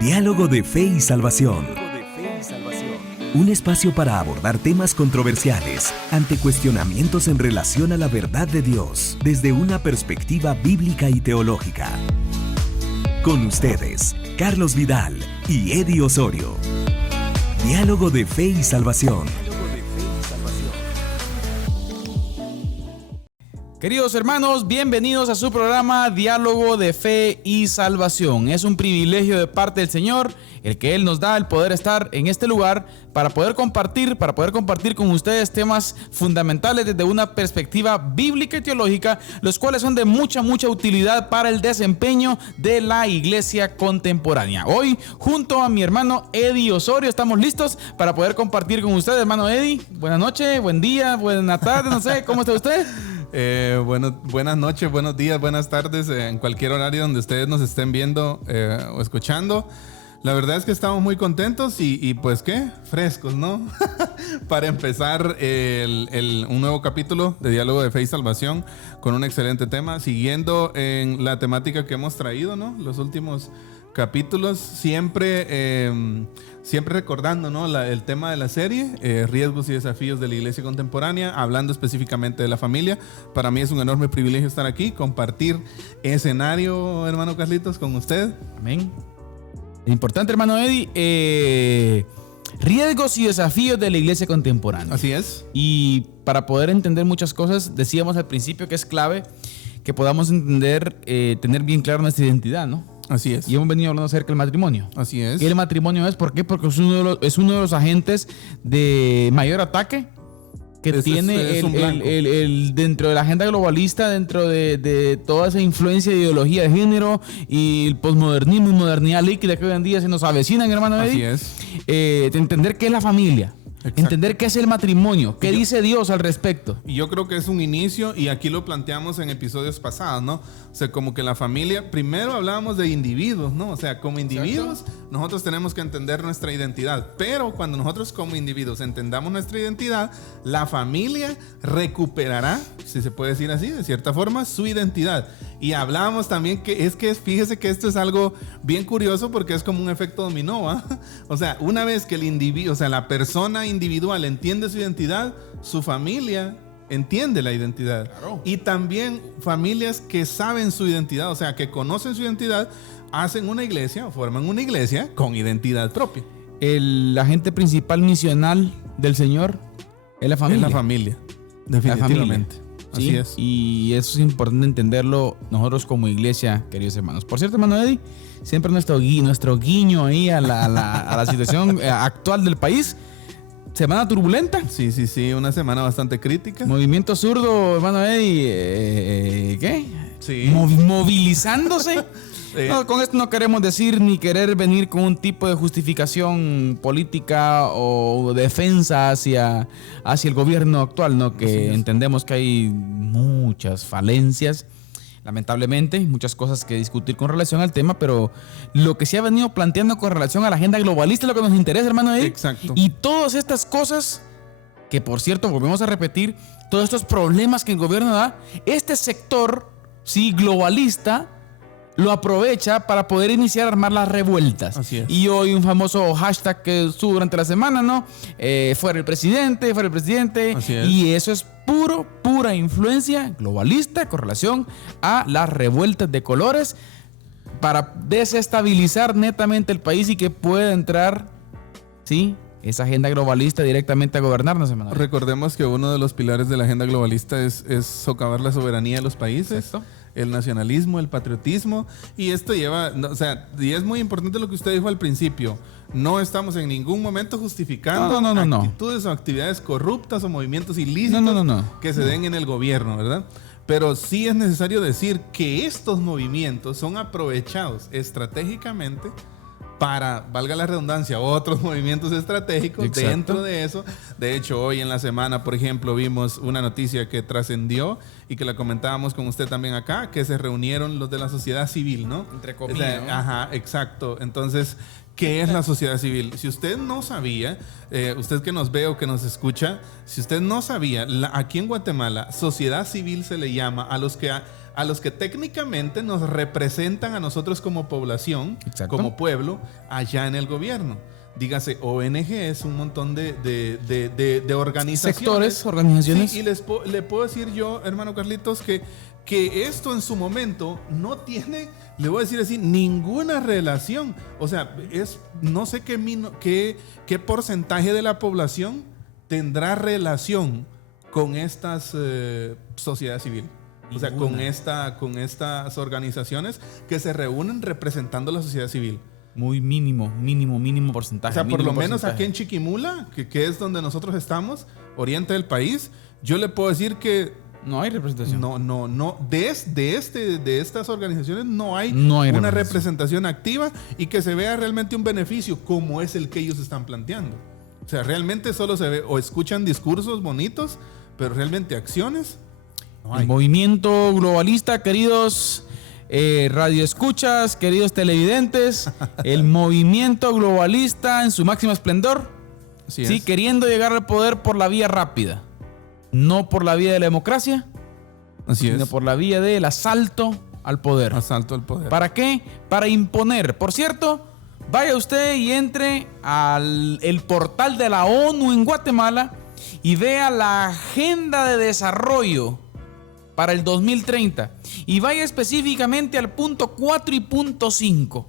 Diálogo de Fe y Salvación. Un espacio para abordar temas controversiales ante cuestionamientos en relación a la verdad de Dios desde una perspectiva bíblica y teológica. Con ustedes, Carlos Vidal y Eddie Osorio. Diálogo de Fe y Salvación. Queridos hermanos, bienvenidos a su programa Diálogo de Fe y Salvación. Es un privilegio de parte del Señor el que Él nos da el poder estar en este lugar para poder compartir con ustedes temas fundamentales desde una perspectiva bíblica y teológica, los cuales son de mucha utilidad para el desempeño de la iglesia contemporánea. Hoy, junto a mi hermano Eddie Osorio, estamos listos para poder compartir con ustedes. Hermano Eddie, buenas noches, buen día, buena tarde, no sé, ¿cómo está usted? Buenas noches, buenos días, buenas tardes, en cualquier horario donde ustedes nos estén viendo o escuchando. La verdad es que estamos muy contentos y pues qué, frescos, ¿no? Para empezar un nuevo capítulo de Diálogo de Fe y Salvación con un excelente tema, siguiendo en la temática que hemos traído, ¿no? Los últimos capítulos, siempre recordando, ¿no? El tema de la serie, riesgos y desafíos de la iglesia contemporánea, hablando específicamente de la familia. Para mí es un enorme privilegio estar aquí, compartir escenario, hermano Carlitos, con usted. Amén. Importante, hermano Eddie, riesgos y desafíos de la iglesia contemporánea. Así es. Y para poder entender muchas cosas, decíamos al principio que es clave que podamos entender, tener bien clara nuestra identidad, ¿no? Así es. Y hemos venido hablando acerca del matrimonio. Así es. ¿Y el matrimonio es? ¿Por qué? Porque es uno de los agentes de mayor ataque que tiene el dentro de la agenda globalista, dentro de toda esa influencia de ideología de género y el posmodernismo y modernidad líquida que hoy en día se nos avecinan, hermano Eddie. Así es. De entender qué es la familia. Exacto. Entender qué es el matrimonio, qué dice Dios al respecto. Y yo creo que es un inicio, y aquí lo planteamos en episodios pasados, ¿no? O sea, como que la familia, primero hablábamos de individuos, ¿no? O sea, como individuos, exacto, nosotros tenemos que entender nuestra identidad. Pero cuando nosotros como individuos entendamos nuestra identidad, la familia recuperará, si se puede decir así, de cierta forma, su identidad. Y hablábamos también fíjese que esto es algo bien curioso porque es como un efecto dominó, ¿va? O sea, una vez que el individuo, o sea, la persona individual entiende su identidad, su familia entiende la identidad. Claro. Y también familias que saben su identidad, o sea, que conocen su identidad, hacen una iglesia o forman una iglesia con identidad propia. El agente principal misional del Señor es la familia. Es la familia, definitivamente. Así es. Y eso es importante entenderlo nosotros como iglesia, queridos hermanos. Por cierto, hermano Eddie, siempre nuestro guiño ahí a la situación actual del país. Semana turbulenta. Sí, una semana bastante crítica. Movimiento zurdo, hermano Eddie, ¿qué? Sí. Movilizándose. Sí. No, con esto no queremos decir ni querer venir con un tipo de justificación política o defensa hacia el gobierno actual, ¿no? Que entendemos que hay muchas falencias, lamentablemente, muchas cosas que discutir con relación al tema, pero lo que se ha venido planteando con relación a la agenda globalista es lo que nos interesa, hermano Eddie. Exacto. Y todas estas cosas, que por cierto, volvemos a repetir, todos estos problemas que el gobierno da, este sector, sí, globalista, lo aprovecha para poder iniciar a armar las revueltas. Así es. Y hoy un famoso hashtag que estuvo durante la semana, ¿no? Fuera el presidente. Así es. Y eso es pura influencia globalista con relación a las revueltas de colores para desestabilizar netamente el país y que pueda entrar, ¿sí?, esa agenda globalista directamente a gobernarnos, hermano. Recordemos que uno de los pilares de la agenda globalista es socavar la soberanía de los países. Exacto. El nacionalismo, el patriotismo, y esto lleva, o sea, y es muy importante lo que usted dijo al principio. No estamos en ningún momento justificando actitudes o actividades corruptas o movimientos ilícitos que se den en el gobierno, ¿verdad? Pero sí es necesario decir que estos movimientos son aprovechados estratégicamente para, valga la redundancia, otros movimientos estratégicos. Exacto. Dentro de eso. De hecho, hoy en la semana, por ejemplo, vimos una noticia que trascendió y que la comentábamos con usted también acá, que se reunieron los de la sociedad civil, ¿no? Entre comillas, ¿no? Ajá, exacto. Entonces, ¿qué es la sociedad civil? Si usted no sabía, usted que nos ve o que nos escucha, si usted no sabía, aquí en Guatemala, sociedad civil se le llama a los que a los que técnicamente nos representan a nosotros como población, Exacto. como pueblo, allá en el gobierno. Dígase ONGs, un montón de organizaciones. Sectores, organizaciones. Sí, y le puedo decir yo, hermano Carlitos, que esto en su momento no tiene, le voy a decir así, ninguna relación. O sea, no sé qué porcentaje de la población tendrá relación con estas sociedad civil. O sea, con estas organizaciones que se reúnen representando a la sociedad civil. Muy mínimo porcentaje. O sea, por lo menos porcentaje. aquí en Chiquimula, que es donde nosotros estamos, oriente del país, yo le puedo decir que No hay representación. no. De estas organizaciones no hay una representación activa y que se vea realmente un beneficio como es el que ellos están planteando. O sea, realmente solo se ve o escuchan discursos bonitos, pero realmente acciones no hay. El movimiento globalista, queridos radioescuchas, queridos televidentes, el movimiento globalista en su máximo esplendor, Así sí, es. queriendo llegar al poder por la vía rápida, no por la vía de la democracia, Así sino es. por la vía del asalto al poder. Asalto al poder. ¿Para qué? Para imponer. Por cierto, vaya usted y entre al el portal de la ONU en Guatemala y vea la agenda de desarrollo para el 2030 y vaya específicamente al punto 4 y punto 5,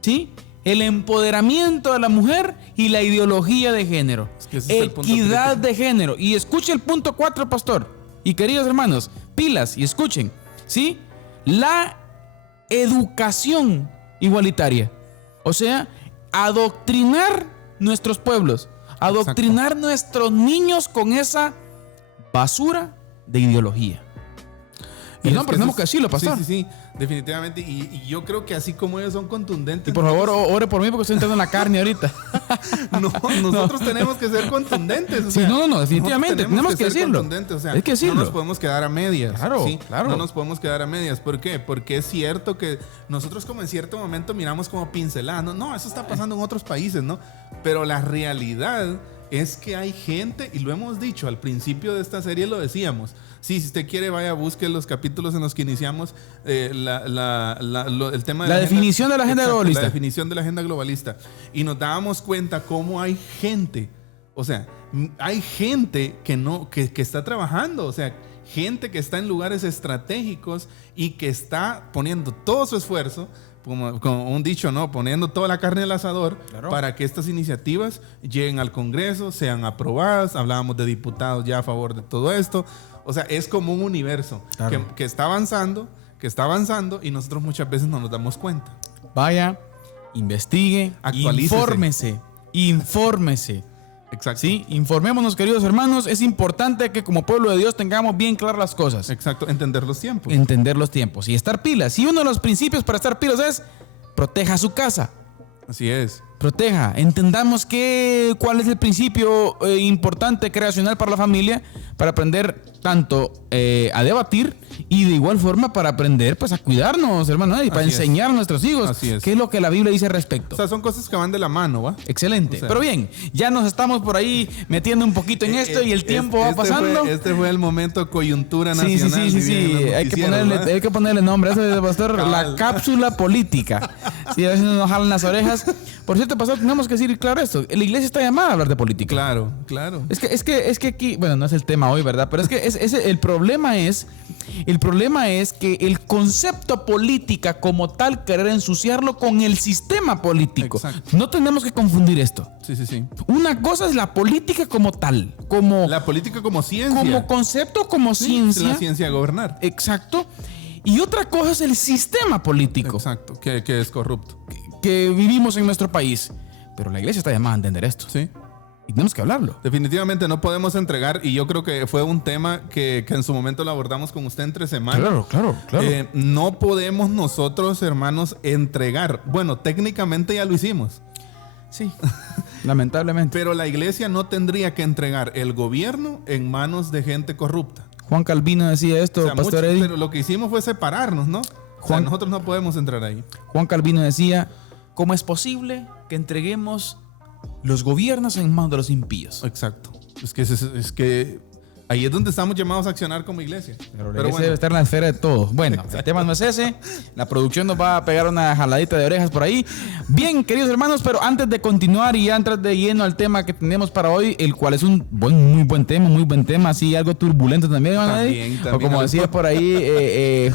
¿sí? El empoderamiento de la mujer y la ideología de género. Es que ese es el punto Equidad crítico. de género. Y escuche el punto 4, pastor. Y queridos hermanos, pilas y escuchen, ¿sí? La educación igualitaria. O sea, adoctrinar nuestros pueblos, adoctrinar nuestros niños con esa basura de ideología. Y no, pero tenemos que decirlo, pastor. Sí, definitivamente. Y yo creo que así como ellos son contundentes. Y por favor, ore por mí porque estoy entrando en la carne ahorita. Nosotros tenemos que ser contundentes. O Sí, sea, no, definitivamente. nosotros Tenemos que ser decirlo. contundentes, o sea, Hay que decirlo. no nos podemos quedar a medias. Claro, ¿sí? claro. No nos podemos quedar a medias. ¿Por qué? Porque es cierto que nosotros como en cierto momento miramos como pinceladas. No, eso está pasando en otros países, ¿no? Pero la realidad es que hay gente, y lo hemos dicho al principio de esta serie, lo decíamos. Sí, si usted quiere, vaya, busque los capítulos en los que iniciamos el tema de La definición de la agenda globalista. La definición de la agenda globalista. Y nos dábamos cuenta cómo hay gente, o sea, hay gente que está trabajando, o sea, gente que está en lugares estratégicos y que está poniendo todo su esfuerzo, como un dicho, ¿no? Poniendo toda la carne al asador, Claro, para que estas iniciativas lleguen al Congreso, sean aprobadas. Hablábamos de diputados ya a favor de todo esto. O sea, es como un universo Claro, que está avanzando y nosotros muchas veces no nos damos cuenta. Vaya, investigue, Actualícese. infórmese. Exacto. Sí, informémonos, queridos hermanos. Es importante que como pueblo de Dios tengamos bien claras las cosas. Exacto, entender los tiempos. Entender los tiempos y estar pilas. Y uno de los principios para estar pilas es proteja su casa. Así es. Proteja. Entendamos cuál es el principio importante creacional para la familia, para aprender tanto a debatir y de igual forma para aprender pues a cuidarnos, hermano, y para Así es. enseñar a nuestros hijos Así es. qué es lo que la Biblia dice al respecto. O sea, son cosas que van de la mano, ¿va? Excelente. O sea, pero bien, ya nos estamos por ahí metiendo un poquito en esto y el tiempo va pasando. Este fue el momento coyuntura Sí, nacional. sí. Hay que ponerle nombre. Eso es, pastor, la Cabal. cápsula política. Sí, a veces nos jalan las orejas. Por cierto, pastor, tenemos que decir claro esto. La iglesia está llamada a hablar de política. Claro. Es que aquí, bueno, no es el tema hoy, ¿verdad? Pero es que el problema es que el concepto política como tal, querer ensuciarlo con el sistema político. Exacto. No tenemos que confundir esto. Sí. Una cosa es la política como tal, como La política como ciencia. como concepto, como Sí, ciencia. la ciencia de gobernar. Exacto. Y otra cosa es el sistema político Exacto, que es corrupto. que vivimos en nuestro país. Pero la iglesia está llamada a entender esto. Sí. Y tenemos que hablarlo. Definitivamente no podemos entregar, y yo creo que fue un tema que en su momento lo abordamos con usted entre semana. Claro. No podemos nosotros, hermanos, entregar. Bueno, técnicamente ya lo hicimos, Sí. Lamentablemente. pero la iglesia no tendría que entregar el gobierno en manos de gente corrupta. Juan Calvino decía esto, O sea, Pastor mucho- Eddie. pero lo que hicimos fue separarnos, ¿no? O sea, Juan- nosotros no podemos entrar ahí. Juan Calvino decía, ¿cómo es posible que entreguemos los gobiernos en manos de los impíos? Exacto. Es que Ahí es donde estamos llamados a accionar como iglesia. Pero la iglesia debe estar en la esfera de todos. Bueno, el tema no es ese. La producción nos va a pegar una jaladita de orejas por ahí. Bien, queridos hermanos, pero antes de continuar y antes de lleno al tema que tenemos para hoy, el cual es un muy buen tema, así algo turbulento también. También, o como decía por ahí,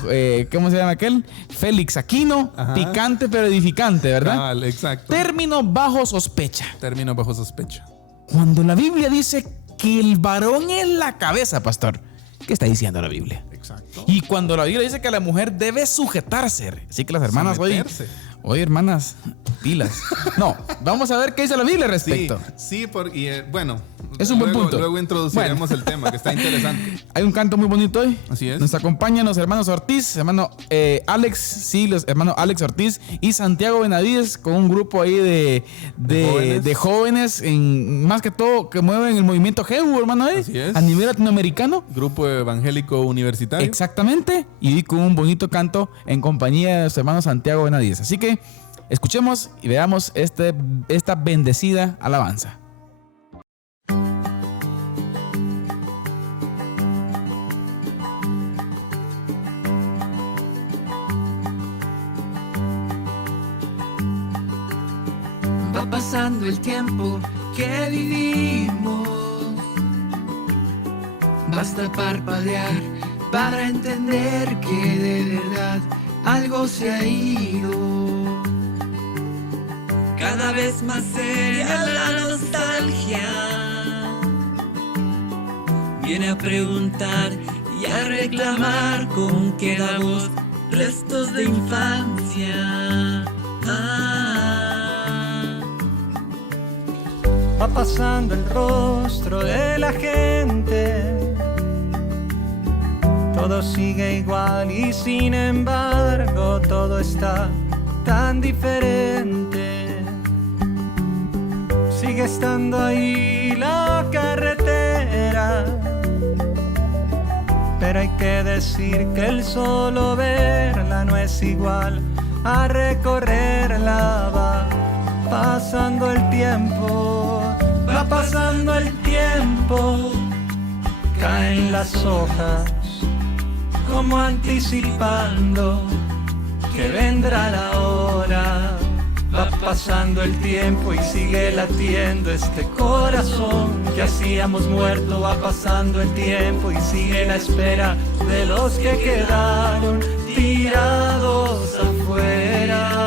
¿cómo se llama aquel? Félix Aquino, Ajá. Picante pero edificante, ¿verdad? Cabal, exacto. Término bajo sospecha. Término bajo sospecha. Cuando la Biblia dice que el varón es la cabeza, pastor, ¿qué está diciendo la Biblia? Exacto. Y cuando la Biblia dice que la mujer debe sujetarse, así que las hermanas hoy hermanas, pilas. No, vamos a ver qué dice la Biblia al respecto. Sí, porque bueno, es un buen punto. Luego introduciremos el tema, que está interesante. Hay un canto muy bonito hoy. Así es. Nos acompañan los hermanos Ortiz, hermano los hermanos Alex Ortiz y Santiago Benavides, con un grupo ahí de jóvenes, más que todo que mueven el movimiento GEU, hermano, Así es. a nivel latinoamericano. Grupo evangélico universitario. Exactamente, y con un bonito canto en compañía de los hermanos Santiago Benavides. Así que escuchemos y veamos esta bendecida alabanza. Va pasando el tiempo que vivimos, basta parpadear para entender que de verdad algo se ha ido. Cada vez más seria la nostalgia, viene a preguntar y a reclamar con qué voz restos de infancia. Va pasando el rostro de la gente, todo sigue igual y sin embargo todo está tan diferente. Sigue estando ahí la carretera, pero hay que decir que el solo verla no es igual a recorrerla. Va pasando el tiempo, va pasando el tiempo, caen las hojas como anticipando que vendrá la hora. Va pasando el tiempo y sigue latiendo este corazón que hacíamos muerto. Va pasando el tiempo y sigue la espera de los que quedaron tirados afuera.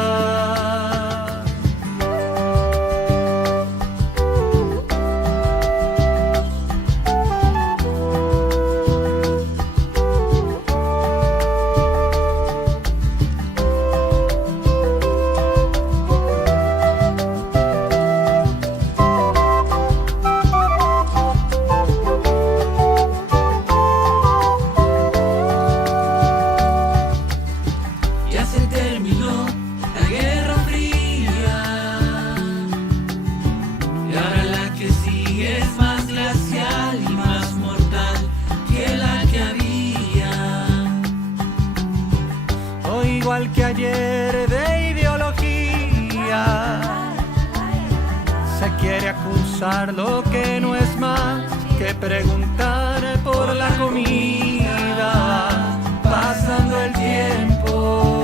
Igual que ayer de ideología, se quiere acusar lo que no es más que preguntar por la comida. Pasando el tiempo,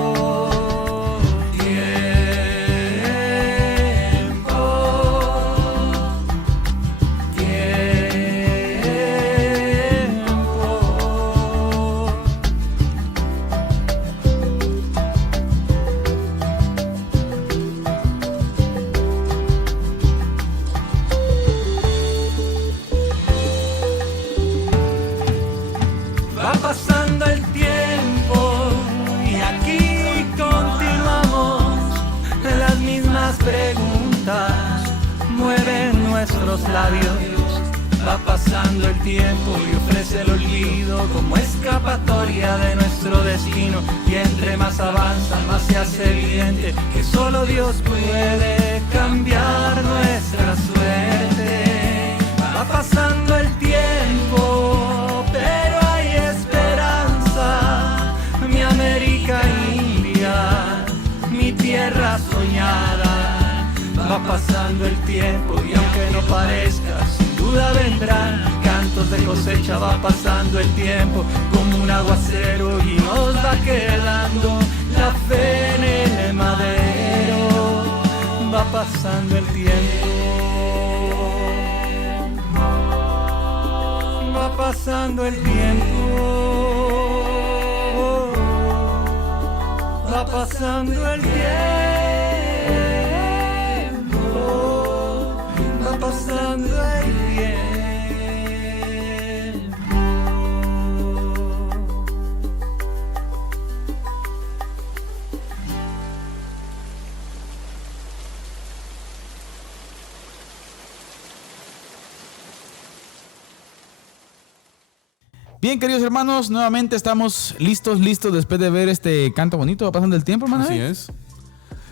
pasando el tiempo y aquí continuamos. Las mismas preguntas mueven nuestros labios. Va pasando el tiempo y ofrece el olvido como escapatoria de nuestro destino. Y entre más avanza, más se hace evidente que solo Dios puede cambiar nuestra suerte. Va pasando el tiempo, pero hay esperanza. Mi América India, mi tierra soñada. Va pasando el tiempo y aunque no parezca, sin duda vendrán. momentos de cosecha va pasando el tiempo como un aguacero y nos va quedando la fe en el madero. Va pasando el tiempo, va pasando el tiempo, va pasando el tiempo, va pasando el tiempo. Bien, queridos hermanos, nuevamente estamos listos después de ver este canto bonito. Va pasando el tiempo, hermano. Así es.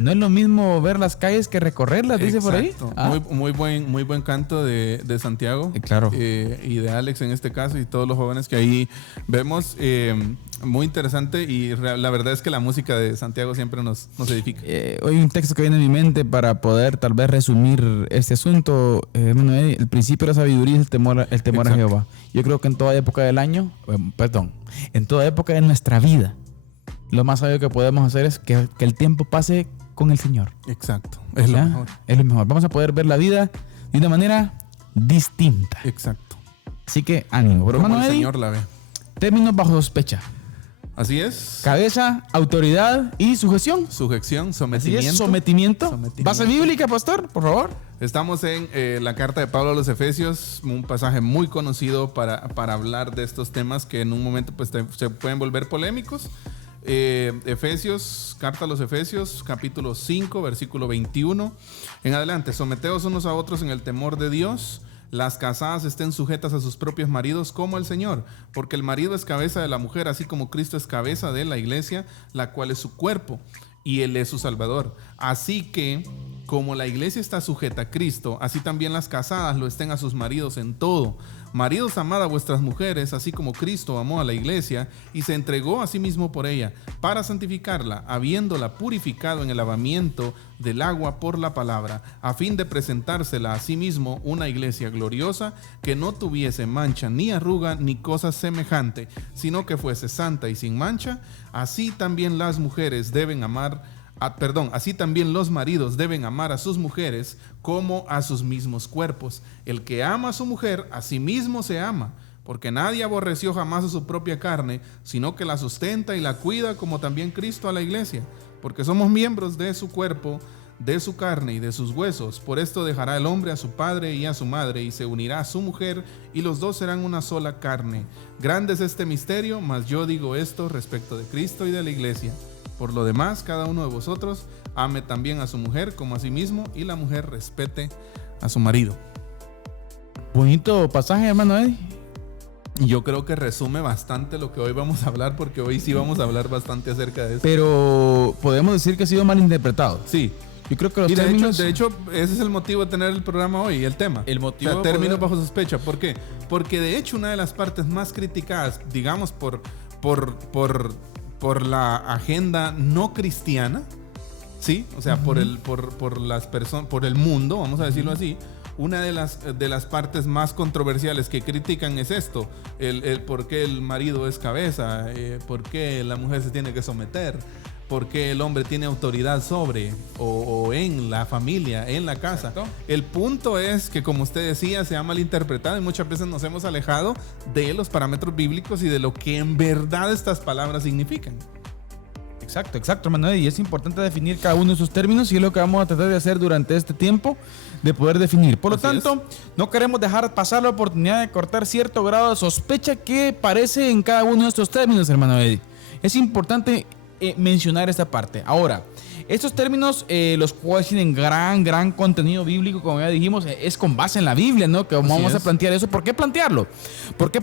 No es lo mismo ver las calles que recorrerlas, dice por ahí. Exacto. Ah. Muy buen canto de Santiago. Claro. Y de Alex en este caso y todos los jóvenes que ahí vemos. Muy interesante y la verdad es que la música de Santiago siempre nos edifica. Hoy un texto que viene en mi mente para poder tal vez resumir este asunto. Hermano Eddie, el principio de la sabiduría es el temor a Jehová. Yo creo que en toda época del año, en toda época de nuestra vida, lo más sabio que podemos hacer es que el tiempo pase con el Señor. Exacto. Es lo mejor. Es lo mejor. Vamos a poder ver la vida de una manera distinta. Exacto. Así que ánimo. Pero, Como hermano el Eddie, Señor la ve. términos bajo sospecha. Así es. Cabeza, autoridad y sujeción. Sujeción, Así sometimiento. es, sometimiento. Sometimiento. Base bíblica, pastor, por favor. Estamos en la carta de Pablo a los Efesios, un pasaje muy conocido para hablar de estos temas que en un momento pues, se pueden volver polémicos. Efesios, carta a los Efesios, capítulo 5, versículo 21. En adelante, someteos unos a otros en el temor de Dios. Las casadas estén sujetas a sus propios maridos como el Señor, porque el marido es cabeza de la mujer, así como Cristo es cabeza de la iglesia, la cual es su cuerpo, y Él es su Salvador. Así que, como la iglesia está sujeta a Cristo, así también las casadas lo estén a sus maridos en todo. Maridos, amad a vuestras mujeres, así como Cristo amó a la iglesia y se entregó a sí mismo por ella, para santificarla, habiéndola purificado en el lavamiento del agua por la palabra, a fin de presentársela a sí mismo una iglesia gloriosa, que no tuviese mancha ni arruga ni cosa semejante, sino que fuese santa y sin mancha. Así también las mujeres deben así también los maridos deben amar a sus mujeres como a sus mismos cuerpos. El que ama a su mujer, a sí mismo se ama, porque nadie aborreció jamás a su propia carne, sino que la sustenta y la cuida, como también Cristo a la iglesia, porque somos miembros de su cuerpo, de su carne y de sus huesos. Por esto dejará el hombre a su padre y a su madre, y se unirá a su mujer, y los dos serán una sola carne. Grande es este misterio, mas yo digo esto respecto de Cristo y de la iglesia. Por lo demás, cada uno de vosotros ame también a su mujer como a sí mismo, y la mujer respete a su marido. Bonito pasaje, hermano Eddie. Yo creo que resume bastante lo que hoy vamos a hablar, porque hoy sí vamos a hablar bastante acerca de eso. Pero podemos decir que ha sido mal interpretado. Sí. Yo creo que los Y términos... de hecho, ese es el motivo de tener el programa hoy, el tema. El motivo de términos poder... bajo sospecha. ¿Por qué? Porque de hecho una de las partes más criticadas, digamos, por la agenda no cristiana, ¿sí? O sea, por las personas, por el mundo, vamos a decirlo así. Una de las partes más controversiales que critican es esto: el por qué el marido es cabeza, por qué la mujer se tiene que someter, por qué el hombre tiene autoridad sobre o en la familia, en la casa. Exacto. El punto es que, como usted decía, se ha malinterpretado y muchas veces nos hemos alejado de los parámetros bíblicos y de lo que en verdad estas palabras significan. Exacto, hermano. Y es importante definir cada uno de esos términos, y es lo que vamos a tratar de hacer durante este tiempo, de poder definir. Por lo tanto, no queremos dejar pasar la oportunidad de cortar cierto grado de sospecha que parece en cada uno de estos términos, hermano Eddie. Es importante mencionar esta parte. Ahora, estos términos, los cuales tienen gran contenido bíblico, como ya dijimos, es con base en la Biblia, ¿no? Que vamos a plantear eso. ¿Por qué plantearlo? Porque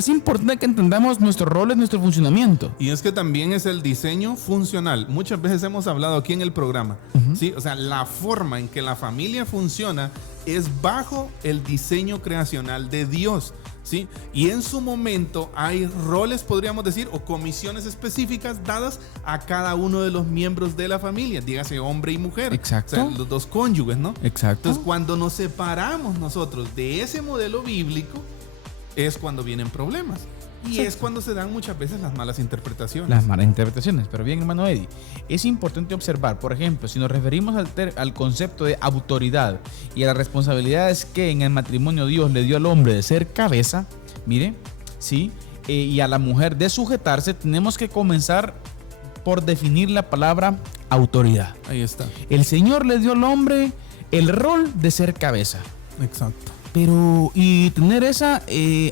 es importante que entendamos nuestros roles, nuestro funcionamiento. Y es que también es el diseño funcional. Muchas veces hemos hablado aquí en el programa, ¿sí? O sea, la forma en que la familia funciona es bajo el diseño creacional de Dios, ¿sí? Y en su momento hay roles, podríamos decir, o comisiones específicas dadas a cada uno de los miembros de la familia, dígase hombre y mujer. Exacto. O sea, los dos cónyuges, ¿no? Exacto. Entonces, cuando nos separamos nosotros de ese modelo bíblico, es cuando vienen problemas. Y es cuando se dan muchas veces las malas interpretaciones. Las malas interpretaciones. Pero bien, hermano Eddie, es importante observar, por ejemplo, si nos referimos al concepto de autoridad y a las responsabilidades que en el matrimonio Dios le dio al hombre de ser cabeza, mire, ¿sí? Y a la mujer de sujetarse, tenemos que comenzar por definir la palabra autoridad. Ahí está. El Señor le dio al hombre el rol de ser cabeza. Exacto. Pero, y tener esa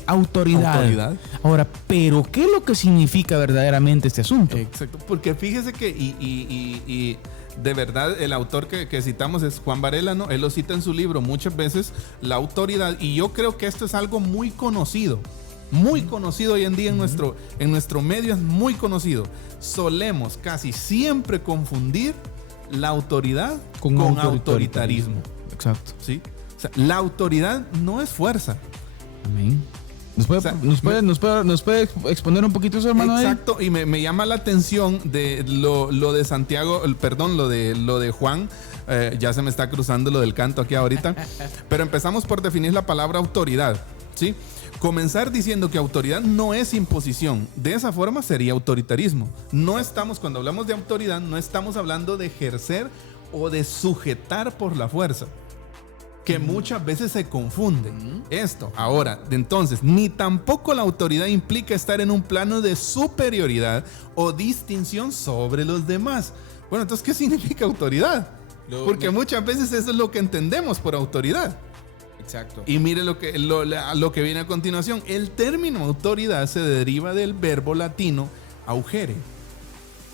autoridad. Ahora, ¿pero qué es lo que significa verdaderamente este asunto? Exacto. Porque fíjese que, y de verdad, el autor que citamos es Juan Varela, ¿no? Él lo cita en su libro muchas veces, la autoridad. Y yo creo que esto es algo muy conocido. Muy conocido hoy en día en nuestro medio, es muy conocido. Solemos casi siempre confundir la autoridad con autoritarismo. Exacto. ¿Sí? O sea, la autoridad no es fuerza. Amén. ¿Nos puede exponer un poquito eso, hermano? Exacto, y me llama la atención de lo de Santiago, perdón, lo de Juan. Ya se me está cruzando lo del canto aquí ahorita. Pero empezamos por definir la palabra autoridad, ¿sí? Comenzar diciendo que autoridad no es imposición. De esa forma sería autoritarismo. Cuando hablamos de autoridad, no estamos hablando de ejercer o de sujetar por la fuerza, que muchas veces se confunden esto. Ahora, entonces, ni tampoco la autoridad implica estar en un plano de superioridad o distinción sobre los demás. Bueno, entonces, ¿qué significa autoridad? Porque muchas veces eso es lo que entendemos por autoridad. Exacto. Y mire lo que viene a continuación. El término autoridad se deriva del verbo latino augere,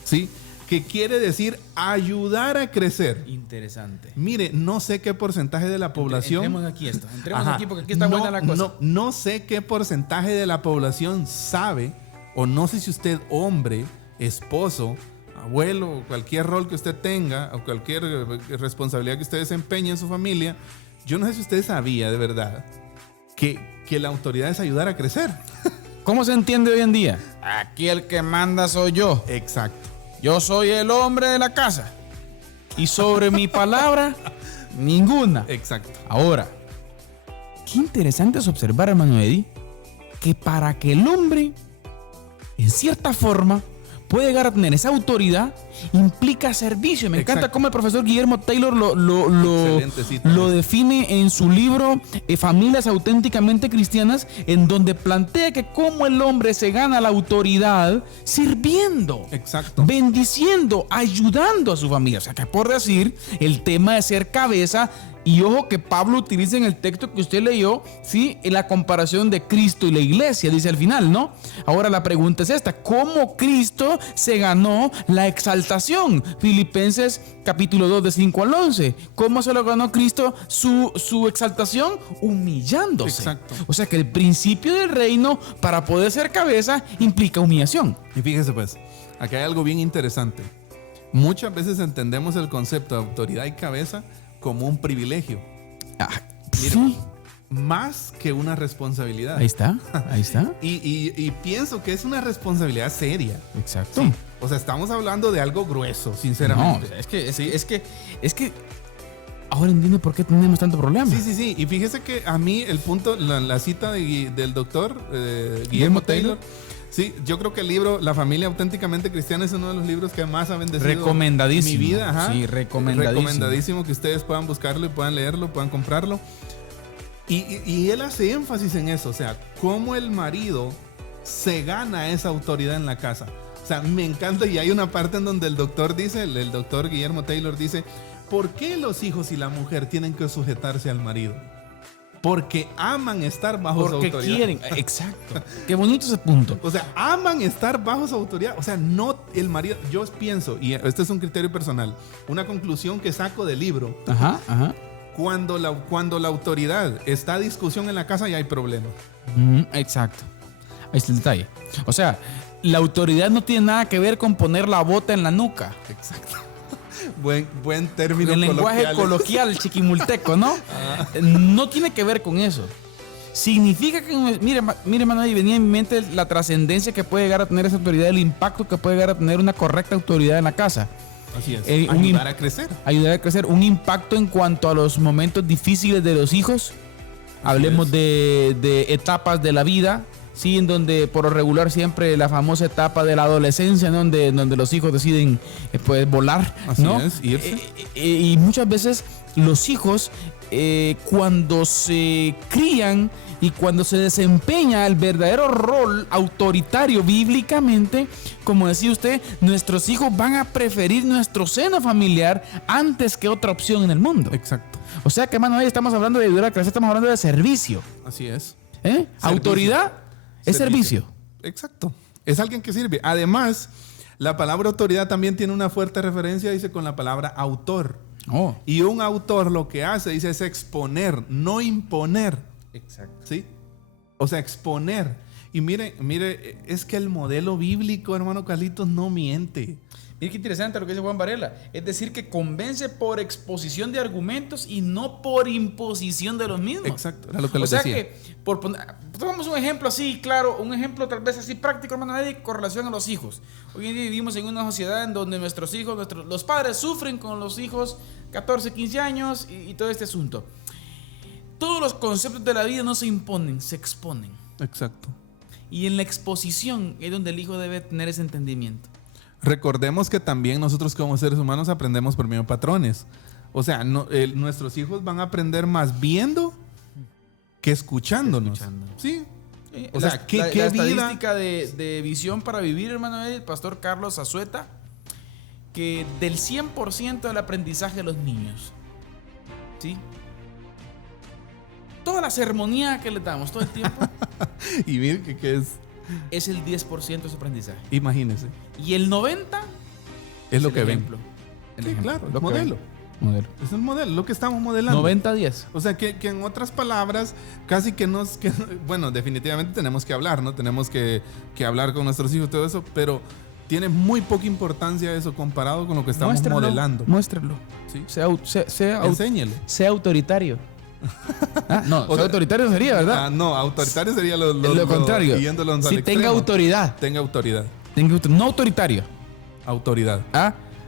¿sí? Que quiere decir ayudar a crecer. Interesante. Mire, no sé qué porcentaje de la población... Entremos aquí porque aquí está buena la cosa. No sé qué porcentaje de la población sabe, o no sé si usted, hombre, esposo, abuelo, cualquier rol que usted tenga, o cualquier responsabilidad que usted desempeñe en su familia, yo no sé si usted sabía de verdad que la autoridad es ayudar a crecer. ¿Cómo se entiende hoy en día? Aquí el que manda soy yo. Exacto. Yo soy el hombre de la casa. Y sobre mi palabra, ninguna. Exacto. Ahora, qué interesante es observar, hermano Eddie, que para que el hombre, en cierta forma, pueda llegar a tener esa autoridad, implica servicio. Me encanta cómo el profesor Guillermo Taylor lo define en su libro Familias auténticamente cristianas, en donde plantea que cómo el hombre se gana la autoridad sirviendo, bendiciendo, ayudando a su familia. O sea, que por decir, el tema de ser cabeza. Y ojo que Pablo utiliza en el texto que usted leyó, ¿sí? En la comparación de Cristo y la iglesia, dice al final, ¿no? Ahora la pregunta es esta: ¿cómo Cristo se ganó la exaltación? Filipenses capítulo 2 de 5 al 11. ¿Cómo se lo ganó Cristo su exaltación? Humillándose. Exacto. O sea que el principio del reino, para poder ser cabeza, implica humillación. Y fíjese pues, acá hay algo bien interesante. Muchas veces entendemos el concepto de autoridad y cabeza como un privilegio. Mira, sí. Más que una responsabilidad. Ahí está. Y pienso que es una responsabilidad seria. Exacto. Sí. O sea, estamos hablando de algo grueso, sinceramente. No, es que ahora entiendo por qué tenemos tanto problema. Sí. Y fíjese que a mí el punto, la cita del doctor Guillermo Taylor. Sí, yo creo que el libro La familia auténticamente cristiana es uno de los libros que más ha bendecido mi vida. Ajá. Sí, recomendadísimo que ustedes puedan buscarlo y puedan leerlo, puedan comprarlo. Y él hace énfasis en eso, o sea, cómo el marido se gana esa autoridad en la casa. O sea, me encanta, y hay una parte en donde el doctor Guillermo Taylor dice, ¿por qué los hijos y la mujer tienen que sujetarse al marido? Porque aman estar bajo su autoridad. Porque quieren, exacto. Qué bonito ese punto. O sea, aman estar bajo su autoridad. O sea, no el marido. Yo pienso, y este es un criterio personal, una conclusión que saco del libro. Ajá. Cuando la autoridad está a discusión en la casa, ya hay problema. Exacto. Ahí está el detalle. O sea, la autoridad no tiene nada que ver con poner la bota en la nuca. Exacto. Buen término. El lenguaje coloquial chiquimulteco, ¿no? No tiene que ver con eso. Significa que, mire, hermano, ahí venía en mi mente la trascendencia que puede llegar a tener esa autoridad, el impacto que puede llegar a tener una correcta autoridad en la casa. Así es. Ayudar a crecer. Ayudar a crecer. Un impacto en cuanto a los momentos difíciles de los hijos. Hablemos de etapas de la vida, sí, en donde por lo regular siempre la famosa etapa de la adolescencia, ¿no? donde los hijos deciden pues volar, Así ¿no? es, irse. Y muchas veces los hijos cuando se crían y cuando se desempeña el verdadero rol autoritario bíblicamente, como decía usted, nuestros hijos van a preferir nuestro seno familiar antes que otra opción en el mundo. Exacto. O sea que, hermano, ahí estamos hablando de ayudar a crecer, estamos hablando de servicio. Así es. Autoridad es servicio. Exacto. Es alguien que sirve. Además, la palabra autoridad también tiene una fuerte referencia, dice, con la palabra autor. Oh. Y un autor lo que hace, dice, es exponer, no imponer. Exacto. ¿Sí? O sea, exponer. Y mire, es que el modelo bíblico, hermano Carlitos, no miente. Mire qué interesante lo que dice Juan Varela. Es decir, que convence por exposición de argumentos y no por imposición de los mismos. Exacto, era lo que les o sea decía. que, por poner, tomamos un ejemplo así, claro, un ejemplo tal vez así práctico, hermano Eddie, con relación a los hijos. Hoy en día vivimos en una sociedad en donde nuestros hijos, los padres sufren con los hijos 14, 15 años y todo este asunto. Todos los conceptos de la vida no se imponen, se exponen. Exacto. Y en la exposición es donde el hijo debe tener ese entendimiento. Recordemos que también nosotros como seres humanos aprendemos por medio de patrones. O sea, nuestros hijos van a aprender más viendo que escuchándonos. ¿Sí? O sea, ¿qué la vida? estadística de Visión para Vivir, hermano, el pastor Carlos Azueta, que del 100% del aprendizaje de los niños, ¿sí? Toda la sermonía que le damos todo el tiempo Y mire que es el 10% de su aprendizaje. imagínese. Y el 90% Es lo que el ven. ejemplo. El Sí, ejemplo, claro, el lo que modelo. ven. Modelo. Es un modelo, lo que estamos modelando. 90-10. O sea, que en otras palabras, casi que bueno, definitivamente tenemos que hablar, ¿no? Tenemos que hablar con nuestros hijos y todo eso, pero tiene muy poca importancia eso comparado con lo que estamos modelando. Muéstralo. ¿Sí? Enséñelo. Enséñele. Sea autoritario. No, sea autoritario sería, ¿verdad? No, autoritario sería lo contrario. Yéndolo al Si extremo. tenga autoridad. Tenga autoridad. No autoritario. Autoridad.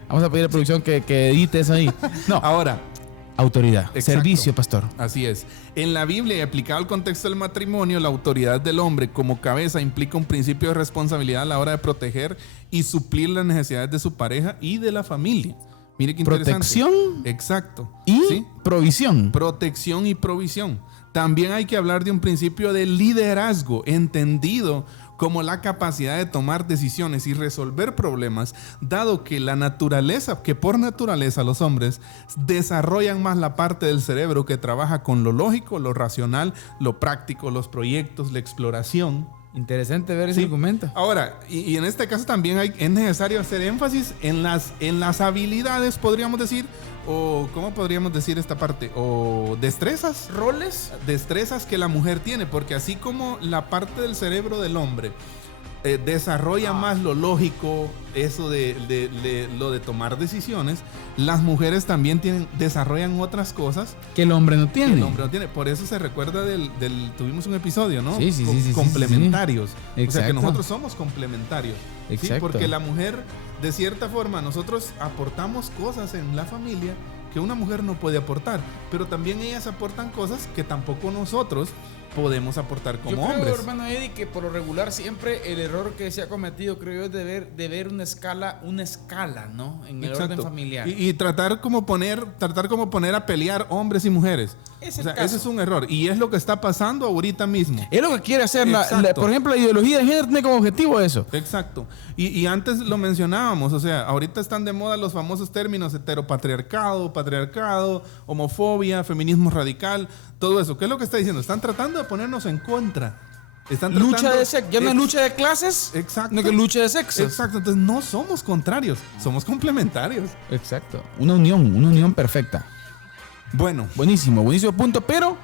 Vamos a pedir a la producción que edite eso ahí. No, Ahora, autoridad. Exacto. Servicio, pastor. así es. En la Biblia y aplicado al contexto del matrimonio, la autoridad del hombre como cabeza implica un principio de responsabilidad a la hora de proteger y suplir las necesidades de su pareja y de la familia. Mire qué interesante. Protección Exacto. y ¿Sí? provisión. Protección y provisión. También hay que hablar de un principio de liderazgo, entendido como la capacidad de tomar decisiones y resolver problemas, dado que por naturaleza los hombres desarrollan más la parte del cerebro que trabaja con lo lógico, lo racional, lo práctico, los proyectos, la exploración. Interesante ver ese Sí. argumento. Ahora, y en este caso también es necesario hacer énfasis en las habilidades, podríamos decir, o ¿cómo podríamos decir esta parte? O destrezas. Roles. Destrezas que la mujer tiene, porque así como la parte del cerebro del hombre desarrolla más lo lógico, eso de lo de tomar decisiones, las mujeres también desarrollan otras cosas Que el hombre no que tiene. el hombre no tiene. Por eso se recuerda tuvimos un episodio, ¿no? Sí, Complementarios. sí. O sea que Exacto. nosotros somos complementarios. ¿sí? Exacto. Porque la mujer, de cierta forma, nosotros aportamos cosas en la familia que una mujer no puede aportar. Pero también ellas aportan cosas que tampoco nosotros podemos aportar como yo creo, hombres. hermano Eddie, que por lo regular siempre el error que se ha cometido, creo yo, es de ver una escala, ¿no? En el orden familiar. Y tratar como poner a pelear hombres y mujeres. Es O el sea, caso. ese es un error. Y es lo que está pasando ahorita mismo. Es lo que quiere hacer, Exacto. por ejemplo, la ideología de género tiene como objetivo eso. Exacto. Y antes lo mencionábamos, o sea, ahorita están de moda los famosos términos heteropatriarcado, patriarcado, homofobia, feminismo radical, todo eso. ¿Qué es lo que está diciendo? Están tratando de ponernos en contra. Están tratando, Lucha de sexo, ya no es lucha de clases, Exacto. no que lucha de sexos. Exacto, entonces no somos contrarios, somos complementarios. Exacto. Una unión perfecta. Bueno, Buenísimo punto, pero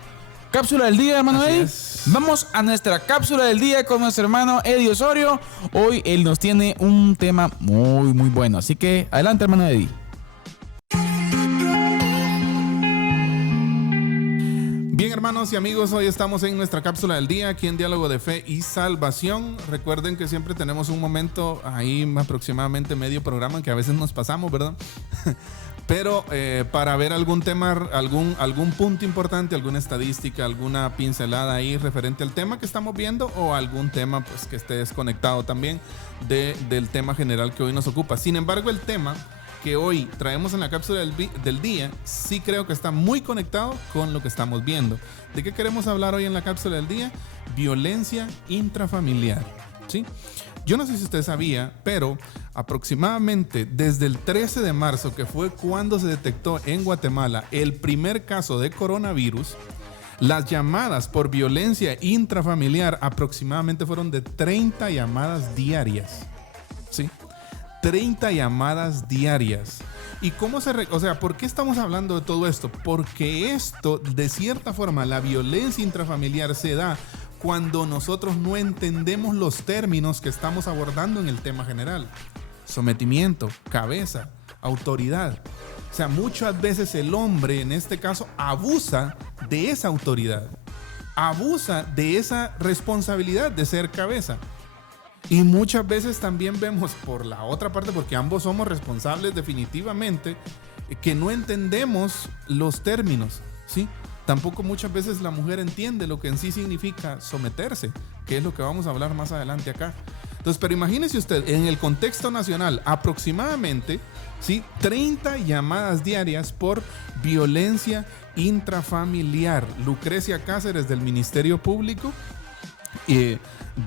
cápsula del día, hermano Así Eddie. es. Vamos a nuestra cápsula del día con nuestro hermano Eddie Osorio. Hoy él nos tiene un tema muy, muy bueno. Así que adelante, hermano Eddie. bien, hermanos y amigos, hoy estamos en nuestra cápsula del día aquí en Diálogo de Fe y Salvación. Recuerden que siempre tenemos un momento ahí aproximadamente medio programa que a veces nos pasamos, ¿verdad? Pero para ver algún tema, algún punto importante, alguna estadística, alguna pincelada ahí referente al tema que estamos viendo, o algún tema pues que esté desconectado también del tema general que hoy nos ocupa. Sin embargo, el tema que hoy traemos en la cápsula del día sí creo que está muy conectado con lo que estamos viendo. ¿De qué queremos hablar hoy en la cápsula del día? Violencia intrafamiliar, ¿sí? Yo no sé si usted sabía, pero aproximadamente desde el 13 de marzo, que fue cuando se detectó en Guatemala el primer caso de coronavirus, las llamadas por violencia intrafamiliar aproximadamente fueron de 30 llamadas diarias. ¿Sí? 30 llamadas diarias. ¿Y cómo por qué estamos hablando de todo esto? Porque esto, de cierta forma, la violencia intrafamiliar se da cuando nosotros no entendemos los términos que estamos abordando en el tema general. Sometimiento, cabeza, autoridad. O sea, muchas veces el hombre, en este caso, abusa de esa autoridad. Abusa de esa responsabilidad de ser cabeza. Y muchas veces también vemos por la otra parte, porque ambos somos responsables definitivamente, que no entendemos los términos, ¿sí? Tampoco muchas veces la mujer entiende lo que en sí significa someterse, que es lo que vamos a hablar más adelante acá. Entonces, pero imagínese usted, en el contexto nacional, aproximadamente, ¿sí?, 30 llamadas diarias por violencia intrafamiliar. Lucrecia Cáceres, del Ministerio Público,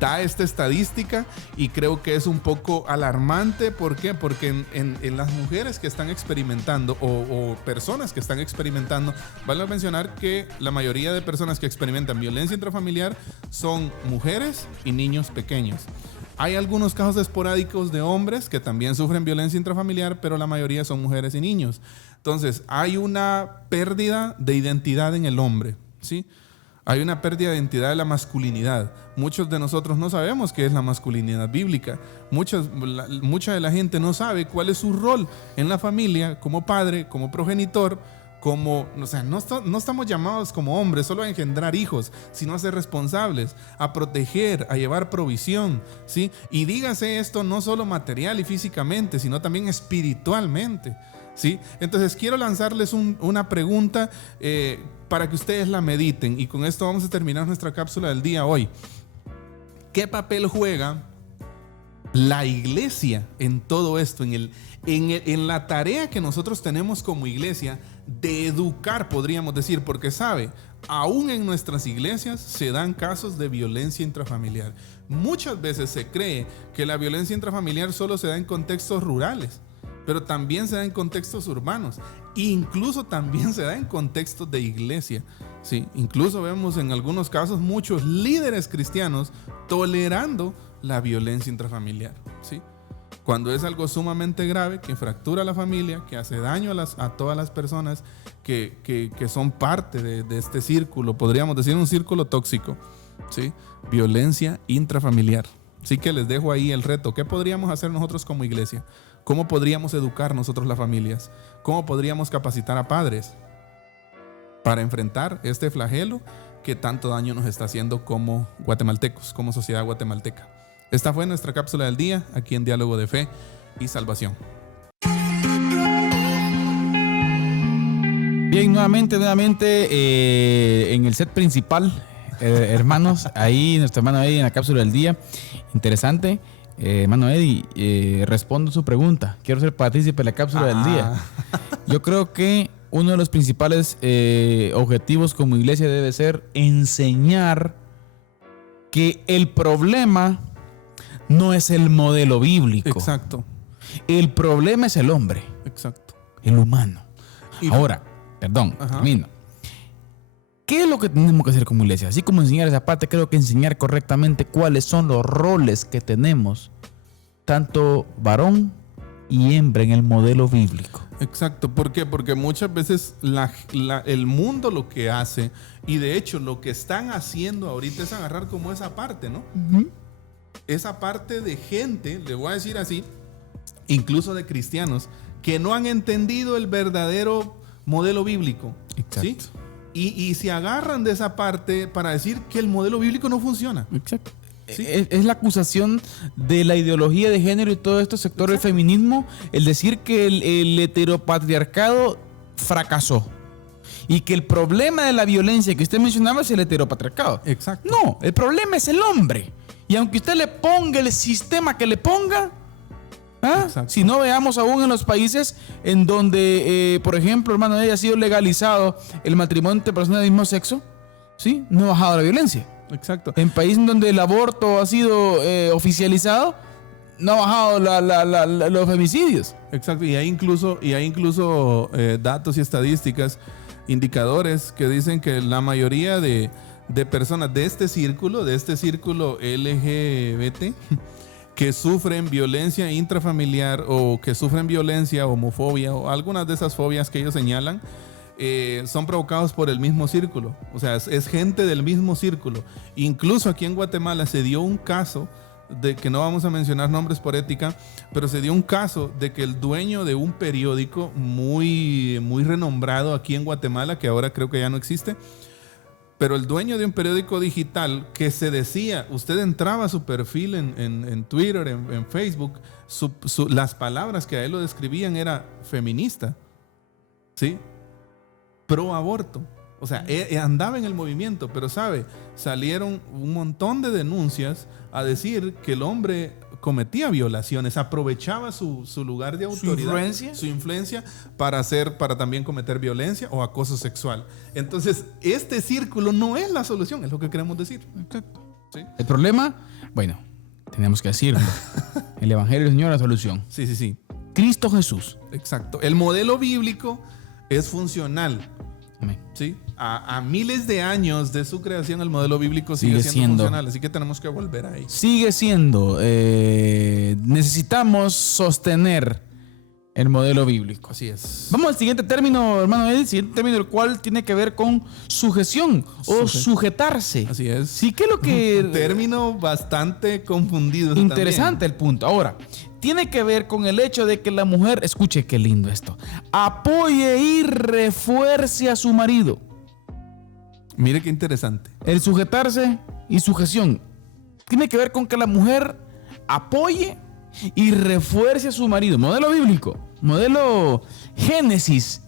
da esta estadística, y creo que es un poco alarmante. ¿Por qué? Porque en las mujeres que están experimentando o personas que están experimentando, vale mencionar que la mayoría de personas que experimentan violencia intrafamiliar son mujeres y niños pequeños. Hay algunos casos esporádicos de hombres que también sufren violencia intrafamiliar, pero la mayoría son mujeres y niños. Entonces, hay una pérdida de identidad en el hombre, ¿sí? Hay una pérdida de identidad de la masculinidad. Muchos de nosotros no sabemos qué es la masculinidad bíblica. Mucha de la gente no sabe cuál es su rol en la familia, como padre, como progenitor, no estamos llamados como hombres solo a engendrar hijos, sino a ser responsables, a proteger, a llevar provisión, ¿sí? Y dígase esto no solo material y físicamente, sino también espiritualmente, ¿sí? Entonces quiero lanzarles una pregunta para que ustedes la mediten, y con esto vamos a terminar nuestra cápsula del día hoy. ¿Qué papel juega la iglesia en todo esto, en la tarea que nosotros tenemos como iglesia de educar, podríamos decir? Porque aún en nuestras iglesias se dan casos de violencia intrafamiliar. Muchas veces se cree que la violencia intrafamiliar solo se da en contextos rurales, pero también se da en contextos urbanos, e incluso también se da en contextos de iglesia, ¿sí? Incluso vemos en algunos casos muchos líderes cristianos tolerando la violencia intrafamiliar, ¿sí? Cuando es algo sumamente grave, que fractura la familia, que hace daño a todas las personas que son parte de este círculo, podríamos decir un círculo tóxico, ¿sí? Violencia intrafamiliar. Así que les dejo ahí el reto. ¿Qué podríamos hacer nosotros como iglesia? ¿Cómo podríamos educar nosotros las familias? ¿Cómo podríamos capacitar a padres para enfrentar este flagelo que tanto daño nos está haciendo como guatemaltecos, como sociedad guatemalteca? Esta fue nuestra cápsula del día, aquí en Diálogo de Fe y Salvación. Bien, nuevamente en el set principal, hermanos, ahí nuestro hermano Eddie en la cápsula del día. Interesante. Hermano Eddie, respondo su pregunta. Quiero ser partícipe de la cápsula del día. Yo creo que uno de los principales objetivos como iglesia debe ser enseñar que el problema no es el modelo bíblico. Exacto. El problema es el hombre. Exacto. El humano. Ahora, termino. ¿Qué es lo que tenemos que hacer como iglesia? Así como enseñar esa parte, creo que enseñar correctamente cuáles son los roles que tenemos, tanto varón y hembra, en el modelo bíblico. Exacto. ¿Por qué? Porque muchas veces el mundo lo que hace, y de hecho lo que están haciendo ahorita, es agarrar como esa parte, ¿no? Uh-huh. Esa parte de gente, le voy a decir así, incluso de cristianos, que no han entendido el verdadero modelo bíblico. Exacto. ¿Sí? Y se agarran de esa parte para decir que el modelo bíblico no funciona. Exacto. es la acusación de la ideología de género y todo este sector del feminismo, el decir que el heteropatriarcado fracasó. Y que el problema de la violencia que usted mencionaba es el heteropatriarcado. Exacto. No, el problema es el hombre. Y aunque usted le ponga el sistema que le ponga, si no, veamos aún en los países en donde, por ejemplo, hermano, haya sido legalizado el matrimonio entre personas del mismo sexo, ¿sí? No ha bajado la violencia. Exacto. En países donde el aborto ha sido oficializado, no ha bajado los femicidios. Exacto. Y hay incluso datos y estadísticas, indicadores que dicen que la mayoría de personas de este círculo LGBT, que sufren violencia intrafamiliar o que sufren violencia, homofobia o algunas de esas fobias que ellos señalan, son provocados por el mismo círculo. O sea, es gente del mismo círculo. Incluso aquí en Guatemala se dio un caso de que no vamos a mencionar nombres por ética, pero se dio un caso de que el dueño de un periódico muy, muy renombrado aquí en Guatemala, que ahora creo que ya no existe, pero el dueño de un periódico digital que se decía, usted entraba a su perfil en Twitter, en Facebook, las palabras que a él lo describían era feminista, ¿sí? Pro aborto. O sea, andaba en el movimiento, pero ¿sabe? Salieron un montón de denuncias a decir que el hombre cometía violaciones, aprovechaba su lugar de autoridad, su influencia para también cometer violencia o acoso sexual. Entonces, este círculo no es la solución, es lo que queremos decir. Exacto. ¿Sí? El problema, bueno, tenemos que decirlo. El Evangelio del Señor es la solución. Sí. Cristo Jesús. Exacto. El modelo bíblico es funcional. Amén. ¿Sí? A miles de años de su creación, el modelo bíblico sigue siendo funcional, así que tenemos que volver ahí. Sigue siendo. Necesitamos sostener el modelo bíblico. Así es. Vamos al siguiente término, hermano. El siguiente término, el cual tiene que ver con sujeción o sujetarse. Así es. Sí, que es lo que... Un término bastante confundido. Interesante el punto. Ahora, tiene que ver con el hecho de que la mujer, escuche qué lindo esto, apoye y refuerce a su marido. Mire qué interesante. El sujetarse y sujeción tiene que ver con que la mujer apoye y refuerce a su marido. Modelo bíblico, modelo Génesis.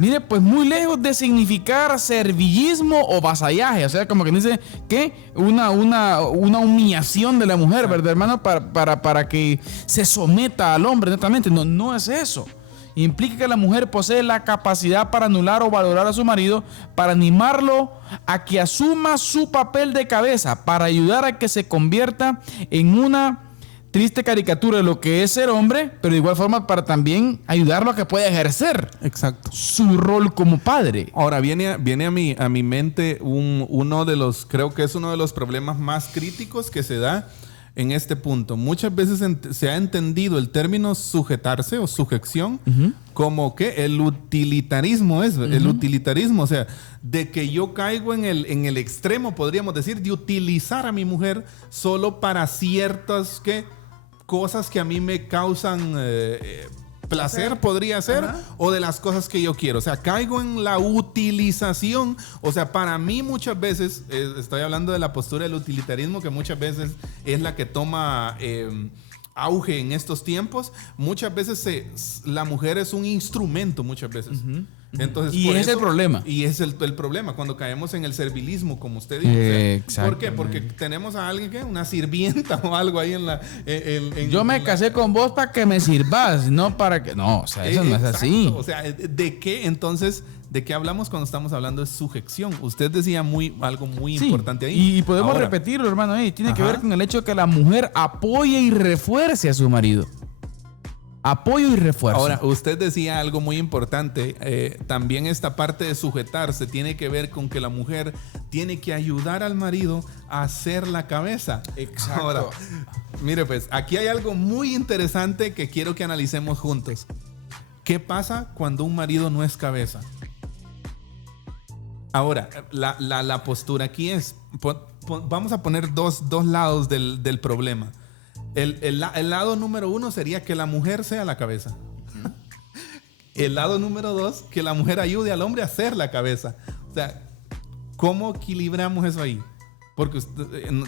Mire, pues muy lejos de significar servillismo o vasallaje. O sea, como que dice que una humillación de la mujer, ¿verdad, hermano? Para que se someta al hombre, netamente. No es eso. Implica que la mujer posee la capacidad para anular o valorar a su marido, para animarlo a que asuma su papel de cabeza, para ayudar a que se convierta en una triste caricatura de lo que es ser hombre, pero de igual forma para también ayudarlo a que pueda ejercer su rol como padre. Ahora viene a mi mente uno de los, creo que es uno de los problemas más críticos que se da en este punto. Muchas veces se ha entendido el término sujetarse o sujeción como que el utilitarismo es, el utilitarismo, o sea, de que yo caigo en el extremo, podríamos decir, de utilizar a mi mujer solo para ciertas cosas que a mí me causan placer, podría ser, o de las cosas que yo quiero. O sea, caigo en la utilización. O sea, para mí muchas veces, estoy hablando de la postura del utilitarismo, que muchas veces es la que toma auge en estos tiempos. Muchas veces la mujer es un instrumento, muchas veces. Entonces, y ese es el problema. Y es el problema, cuando caemos en el servilismo, como usted dice. O sea, ¿por qué? Porque tenemos a alguien que una sirvienta o algo ahí en la... Yo me casé con vos para que me sirvas, no para que... No, o sea, eso no es así. O sea, ¿de qué entonces... ¿De qué hablamos cuando estamos hablando de sujeción? Usted decía algo muy importante ahí. Y podemos repetirlo, hermano. Tiene que ver con el hecho de que la mujer apoye y refuerce a su marido. Apoyo y refuerzo. Ahora, usted decía algo muy importante. También esta parte de sujetarse tiene que ver con que la mujer tiene que ayudar al marido a hacer la cabeza. Exacto. Ahora, mire pues, aquí hay algo muy interesante que quiero que analicemos juntos. ¿Qué pasa cuando un marido no es cabeza? Ahora, la postura aquí es... vamos a poner dos lados del problema. El lado número uno sería que la mujer sea la cabeza. El lado número dos, que la mujer ayude al hombre a ser la cabeza. O sea, ¿cómo equilibramos eso ahí? Porque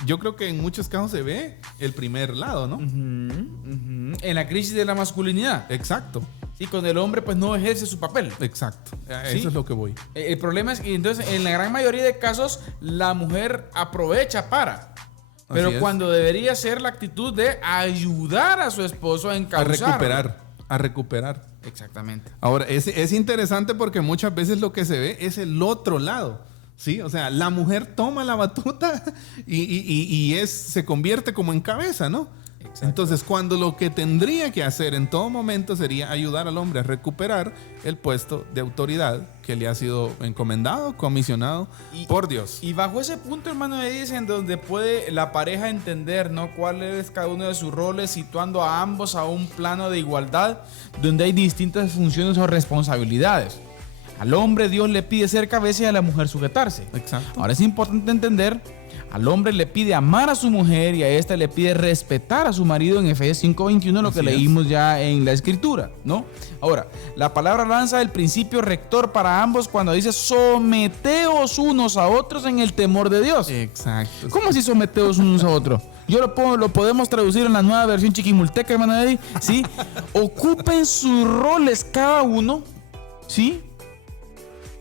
yo creo que en muchos casos se ve el primer lado, ¿no? En la crisis de la masculinidad. Exacto. Y con el hombre pues no ejerce su papel. Exacto. ¿Sí? Eso es lo que voy. El problema es que entonces en la gran mayoría de casos la mujer aprovecha para. Pero Así es. cuando debería ser la actitud de ayudar a su esposo a encauzar. A recuperar. Exactamente. Ahora, es interesante porque muchas veces lo que se ve es el otro lado. ¿Sí? O sea, la mujer toma la batuta y se convierte como en cabeza, ¿no? Exacto. Entonces, cuando lo que tendría que hacer en todo momento sería ayudar al hombre a recuperar el puesto de autoridad que le ha sido encomendado, comisionado por Dios. Y bajo ese punto, hermano, dice en donde puede la pareja entender, ¿no?, cuál es cada uno de sus roles, situando a ambos a un plano de igualdad donde hay distintas funciones o responsabilidades. Al hombre Dios le pide ser cabeza y a la mujer sujetarse. Exacto. Ahora es importante entender, al hombre le pide amar a su mujer y a esta le pide respetar a su marido en Efesios 5:21, lo que leímos ya en la escritura, ¿no? Ahora, la palabra lanza el principio rector para ambos cuando dice someteos unos a otros en el temor de Dios. Exacto. ¿Cómo así someteos unos a otros? Lo podemos traducir en la nueva versión chiquimulteca, hermano Eddie, ¿sí? Ocupen sus roles cada uno, ¿sí?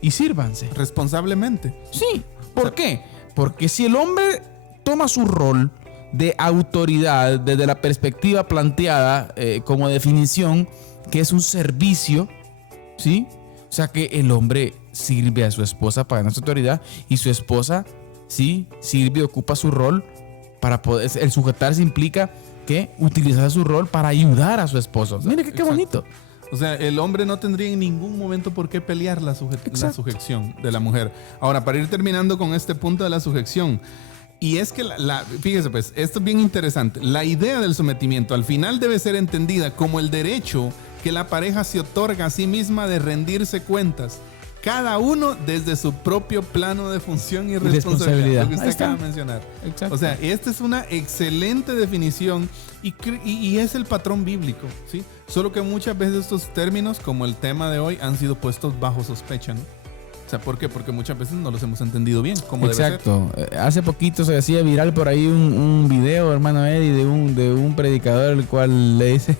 Y sírvanse. Responsablemente. Sí. ¿Por qué? Porque si el hombre toma su rol de autoridad desde la perspectiva planteada como definición, que es un servicio, ¿sí? O sea que el hombre sirve a su esposa para ganar su autoridad y su esposa, ¿sí?, sirve y ocupa su rol para poder... El sujetarse implica que utilizar su rol para ayudar a su esposo. Mire qué bonito. O sea, el hombre no tendría en ningún momento por qué pelear la sujeción de la mujer. Ahora, para ir terminando con este punto de la sujeción, y es que fíjese pues, esto es bien interesante. La idea del sometimiento al final debe ser entendida como el derecho que la pareja se otorga a sí misma de rendirse cuentas, cada uno desde su propio plano de función y responsabilidad. Lo que usted acaba de mencionar. Exacto. O sea, esta es una excelente definición y es el patrón bíblico, ¿sí? Solo que muchas veces estos términos, como el tema de hoy, han sido puestos bajo sospecha, ¿no? O sea, ¿por qué? Porque muchas veces no los hemos entendido bien, como exacto. Debe ser. Hace poquito se hacía viral por ahí un video, hermano Eddie, de un predicador, el cual le dice: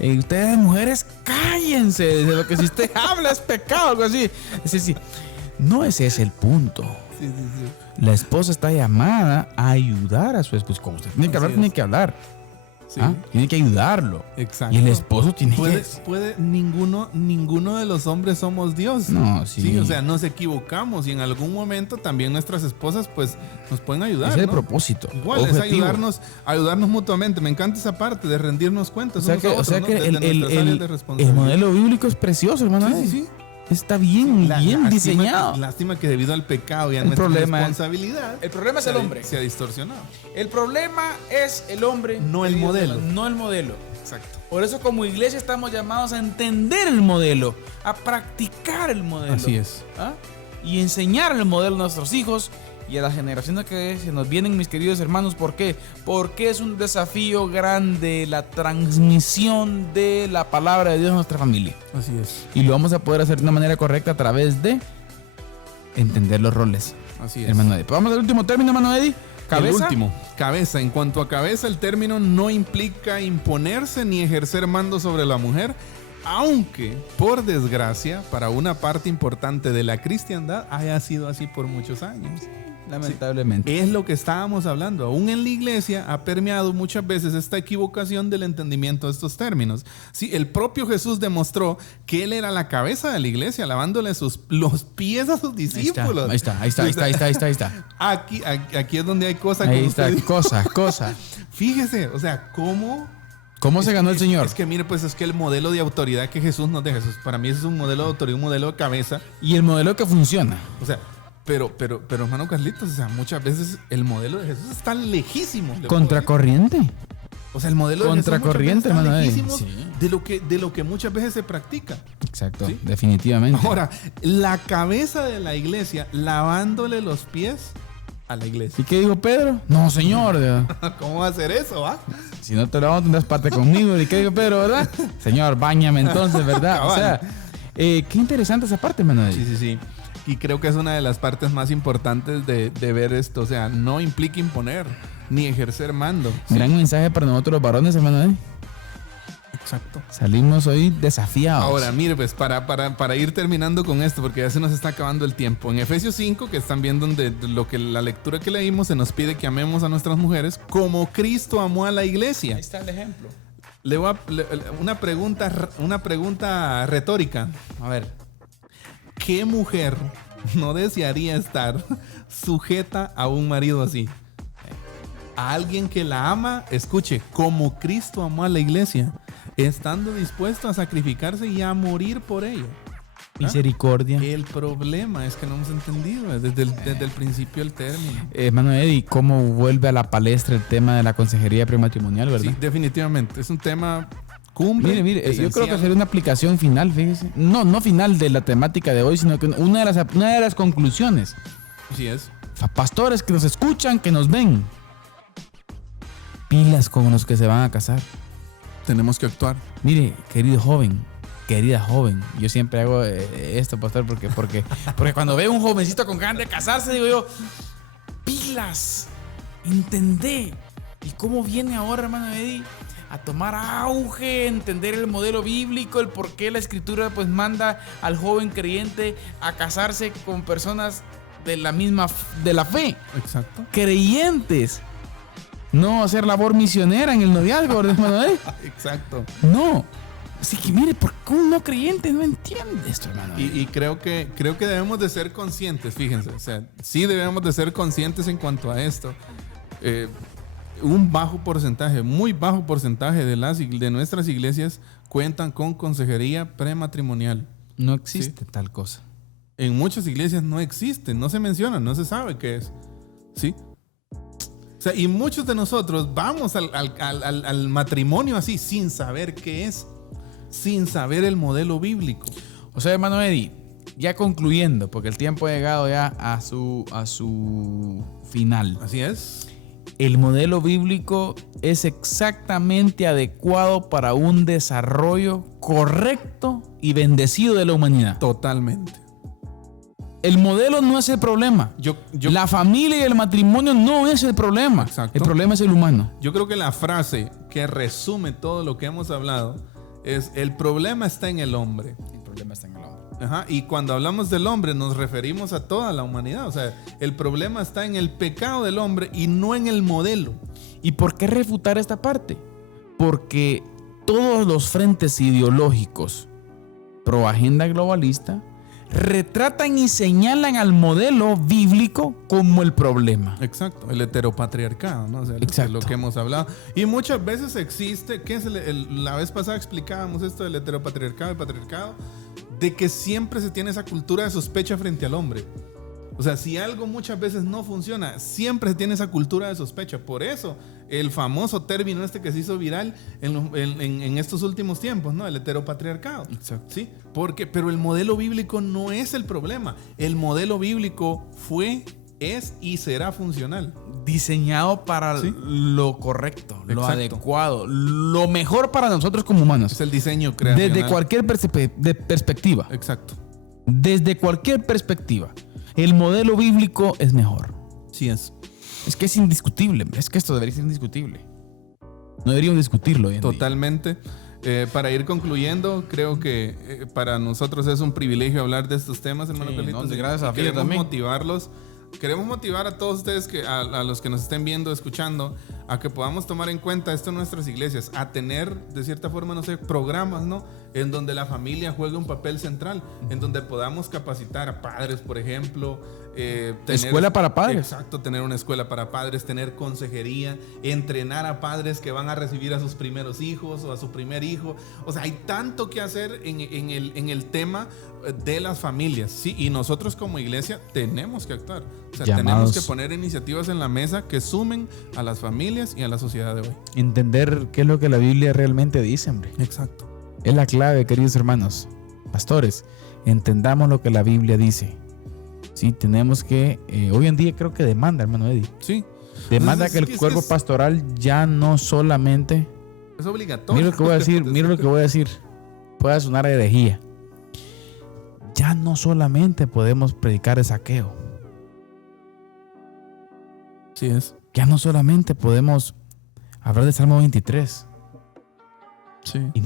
ustedes mujeres, cállense, de lo que si usted habla es pecado, algo así. Es decir, no ese es el punto. Sí. La esposa está llamada a ayudar a su esposo. Como usted tiene que hablar, tiene que hablar. Sí. Tiene que ayudarlo. Exacto. Y el esposo tiene ninguno de los hombres somos Dios. No, sí. O sea, nos equivocamos y en algún momento también nuestras esposas pues nos pueden ayudar. Ese es ¿no? el propósito. Igual, objetivo. Es ayudarnos mutuamente. Me encanta esa parte de rendirnos cuentas. O sea que el modelo bíblico es precioso, hermano. Sí. Está bien diseñado. Lástima que debido al pecado y a nuestra responsabilidad. El problema es el hombre. Se ha distorsionado. El problema es el hombre. No el modelo. No el modelo. Exacto. Por eso como iglesia estamos llamados a entender el modelo, a practicar el modelo. Así es. Y enseñar el modelo a nuestros hijos y a las generaciones que se nos vienen, mis queridos hermanos. ¿Por qué? Porque es un desafío grande la transmisión de la palabra de Dios a nuestra familia. Así es. Y lo vamos a poder hacer de una manera correcta a través de entender los roles. Así es. Hermano Eddie. Vamos al último término, hermano Eddie. ¿Cabeza? El último, cabeza. En cuanto a cabeza, el término no implica imponerse ni ejercer mando sobre la mujer, aunque, por desgracia, para una parte importante de la cristiandad haya sido así por muchos años. Lamentablemente. Sí. Es lo que estábamos hablando. Aún en la iglesia ha permeado muchas veces esta equivocación del entendimiento de estos términos. Sí, el propio Jesús demostró que él era la cabeza de la iglesia, lavándole los pies a sus discípulos. Ahí está. Aquí es donde hay cosas. Ahí está, cosas. Fíjese, o sea, ¿Cómo se ganó el Señor? Es que mire, pues es que el modelo de autoridad que Jesús nos deja, para mí es un modelo de autoridad, un modelo de cabeza. Y el modelo que funciona. O sea, pero hermano Carlitos, o sea, muchas veces el modelo de Jesús está lejísimo. ¿Contracorriente? O sea, el modelo de contracorriente, Jesús hermano, está lejísimo sí. de lo que muchas veces se practica. Exacto, ¿sí? Definitivamente. Ahora, la cabeza de la iglesia lavándole los pies a la iglesia. ¿Y qué dijo Pedro? No, señor. ¿Cómo va a hacer eso, va? Si no te lo vamos, tendrás parte conmigo. ¿Y qué dijo Pedro, verdad? Señor, báñame entonces, ¿verdad? O sea, qué interesante esa parte, hermano. Sí. Y creo que es una de las partes más importantes de ver esto. O sea, no implica imponer ni ejercer mando. Gran mensaje para nosotros los varones, hermano. Exacto. Salimos hoy desafiados. Ahora, mire, pues para ir terminando con esto, porque ya se nos está acabando el tiempo. En Efesios 5, que están viendo la lectura que leímos, se nos pide que amemos a nuestras mujeres como Cristo amó a la iglesia. Ahí está el ejemplo. Una pregunta retórica. A ver. ¿Qué mujer no desearía estar sujeta a un marido así? A alguien que la ama, escuche, como Cristo amó a la iglesia, estando dispuesto a sacrificarse y a morir por ella. Misericordia. El problema es que no hemos entendido desde el principio el término. Hermano Eddie, ¿cómo vuelve a la palestra el tema de la consejería prematrimonial, verdad? Sí, definitivamente. Es un tema cumbre. Mire, esencial. yo creo que sería una aplicación final, fíjese. No final de la temática de hoy, sino que una de las conclusiones. Así es. Pastores que nos escuchan, que nos ven. Pilas con los que se van a casar. Tenemos que actuar. Mire, querido joven, querida joven, yo siempre hago esto, pastor, porque cuando veo un jovencito con ganas de casarse, digo yo, pilas, entendé. ¿Y cómo viene ahora, hermano Eddie, a tomar auge, entender el modelo bíblico, el por qué la escritura pues manda al joven creyente a casarse con personas de la fe? Exacto. Creyentes. No hacer labor misionera en el noviazgo, hermano. Exacto. No. Así que mire, ¿por qué un no creyente no entiende esto, hermano? Y creo que debemos de ser conscientes, fíjense. O sea, sí debemos de ser conscientes en cuanto a esto. Un bajo porcentaje, muy bajo porcentaje de nuestras iglesias cuentan con consejería prematrimonial. No existe tal cosa. En muchas iglesias no existe, no se menciona, no se sabe qué es. ¿Sí? O sea, y muchos de nosotros vamos al matrimonio así, sin saber qué es, sin saber el modelo bíblico. O sea, hermano Eddie, ya concluyendo, porque el tiempo ha llegado ya a su final. Así es. El modelo bíblico es exactamente adecuado para un desarrollo correcto y bendecido de la humanidad. Totalmente. El modelo no es el problema. La familia y el matrimonio no es el problema. Exacto. El problema es el humano. Yo creo que la frase que resume todo lo que hemos hablado es: el problema está en el hombre. El problema está en el hombre. Ajá. Y cuando hablamos del hombre nos referimos a toda la humanidad. O sea, el problema está en el pecado del hombre y no en el modelo. ¿Y por qué refutar esta parte? Porque todos los frentes ideológicos pro agenda globalista retratan y señalan al modelo bíblico como el problema. Exacto, el heteropatriarcado, ¿no? O sea, exacto, lo que hemos hablado. Y muchas veces existe, ¿qué es la vez pasada explicábamos esto del heteropatriarcado y patriarcado, de que siempre se tiene esa cultura de sospecha frente al hombre. O sea, si algo muchas veces no funciona, siempre se tiene esa cultura de sospecha. Por eso, el famoso término que se hizo viral en estos últimos tiempos, ¿no? El heteropatriarcado. Exacto. ¿Sí? Pero el modelo bíblico no es el problema. El modelo bíblico fue, es y será funcional. Diseñado para ¿Sí? lo correcto, lo Exacto. adecuado, lo mejor para nosotros como humanos. Es el diseño creacional. Desde cualquier perspectiva. Exacto. Desde cualquier perspectiva. El modelo bíblico es mejor. Sí es. Es que es indiscutible. Es que esto debería ser indiscutible. No deberíamos discutirlo hoy en día. Totalmente. Para ir concluyendo, creo que para nosotros es un privilegio hablar de estos temas, hermano Carlitos. No, gracias a ti queremos también. motivarlos. Queremos motivar a todos ustedes, a los que nos estén viendo, escuchando, a que podamos tomar en cuenta esto en nuestras iglesias, a tener, de cierta forma, no sé, programas, ¿no? En donde la familia juegue un papel central, en donde podamos capacitar a padres, por ejemplo. Escuela para padres. Exacto, tener una escuela para padres, tener consejería, entrenar a padres que van a recibir a sus primeros hijos o a su primer hijo. O sea, hay tanto que hacer en el tema de las familias, ¿sí? Y nosotros como iglesia tenemos que actuar. O sea, tenemos que poner iniciativas en la mesa que sumen a las familias y a la sociedad de hoy. Entender qué es lo que la Biblia realmente dice, hombre. Exacto. Es la clave, queridos hermanos. Pastores, entendamos lo que la Biblia dice. Sí, tenemos que... hoy en día creo que demanda, hermano Eddie. Sí. Demanda que el cuerpo pastoral ya no solamente... Es obligatorio. Mira lo que voy a decir, Puede sonar a herejía. ya no solamente podemos predicar de saqueo. Así es. Ya no solamente podemos hablar de Salmo 23. Sí. Y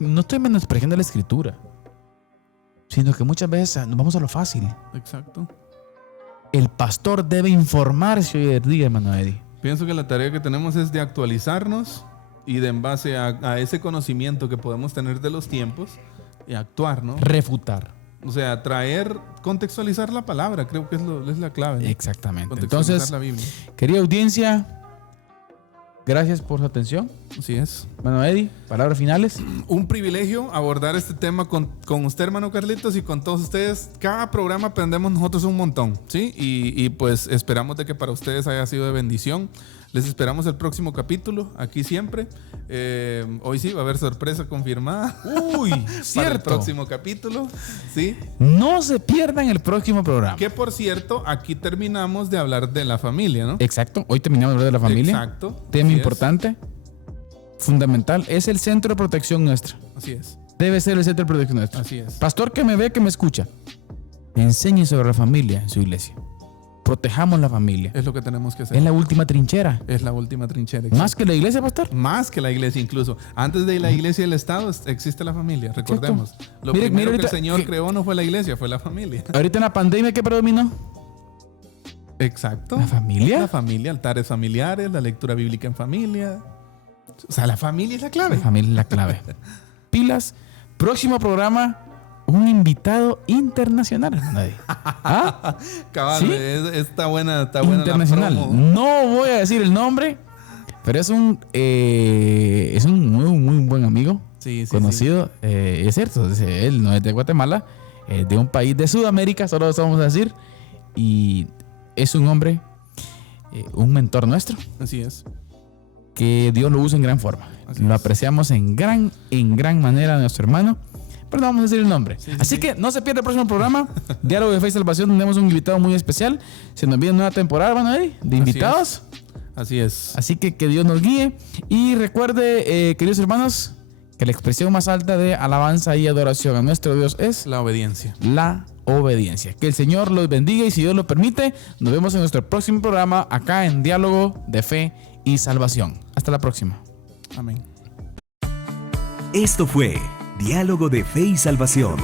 no estoy menospreciando la escritura, sino que muchas veces nos vamos a lo fácil. Exacto. El pastor debe informarse hoy en día, hermano Eddie. Pienso que la tarea que tenemos es de actualizarnos y de en base a ese conocimiento que podemos tener de los tiempos y actuar, ¿no? Refutar. O sea, contextualizar la palabra, creo que es la clave, ¿no? Exactamente. Contextualizar Entonces, la Biblia. querida audiencia, gracias por su atención. Así es. Hermano Eddie, palabras finales. Un privilegio abordar este tema con usted, hermano Carlitos, y con todos ustedes. Cada programa aprendemos nosotros un montón, ¿sí? Y pues esperamos de que para ustedes haya sido de bendición. Les esperamos el próximo capítulo, aquí siempre. Hoy sí va a haber sorpresa confirmada. Uy, Para el cierto. próximo capítulo, ¿sí? No se pierdan el próximo programa. Que por cierto, aquí terminamos de hablar de la familia, ¿no? Exacto. Hoy terminamos de hablar de la familia. Exacto. Tema Así es. importante, fundamental. Es el centro de protección nuestra. Así es. Debe ser el centro de protección nuestra. Así es. Pastor que me ve, que me escucha, enseñe sobre la familia en su iglesia. Protejamos la familia. Es lo que tenemos que hacer. Es la última trinchera. Es la última trinchera. Más que la iglesia, pastor. Más que la iglesia incluso. Antes de la iglesia y el Estado existe la familia, recordemos. Lo Mire primero que ahorita el Señor que- creó no fue la iglesia, fue la familia. Ahorita en la pandemia, ¿qué predominó? Exacto. ¿La familia? La familia, altares familiares, la lectura bíblica en familia. O sea, la familia es la clave. La familia es la clave. Pilas. Próximo programa, un invitado internacional. hermano Eddie. ¿Ah? Cabal, ¿Sí? está buena la Internacional. promo. No voy a decir el nombre, pero es un muy, muy buen amigo. Sí, Conocido. Es cierto, él no es de Guatemala, es de un país de Sudamérica, solo eso vamos a decir. Y es un hombre, un mentor nuestro, Así es. que Dios lo usa en gran forma. Así Lo es. apreciamos en gran manera a nuestro hermano, pero no vamos a decir el nombre. Sí, Así que no se pierda el próximo programa, Diálogo de Fe y Salvación. Tenemos un invitado muy especial. Se nos viene nueva temporada, hermano Eddie, de invitados. Así es. Así que Dios nos guíe. Y recuerde, queridos hermanos, que la expresión más alta de alabanza y adoración a nuestro Dios es La obediencia. la obediencia. Que el Señor los bendiga y si Dios lo permite, nos vemos en nuestro próximo programa acá en Diálogo de Fe y Salvación. Hasta la próxima. Amén. Esto fue Diálogo de Fe y Salvación.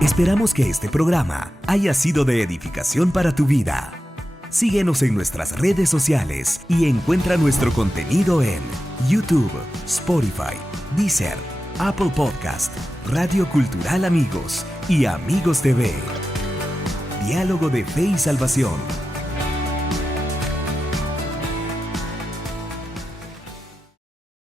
Esperamos que este programa haya sido de edificación para tu vida. Síguenos en nuestras redes sociales y encuentra nuestro contenido en YouTube, Spotify, Deezer, Apple Podcast, Radio Cultural Amigos y Amigos TV. Diálogo de Fe y Salvación.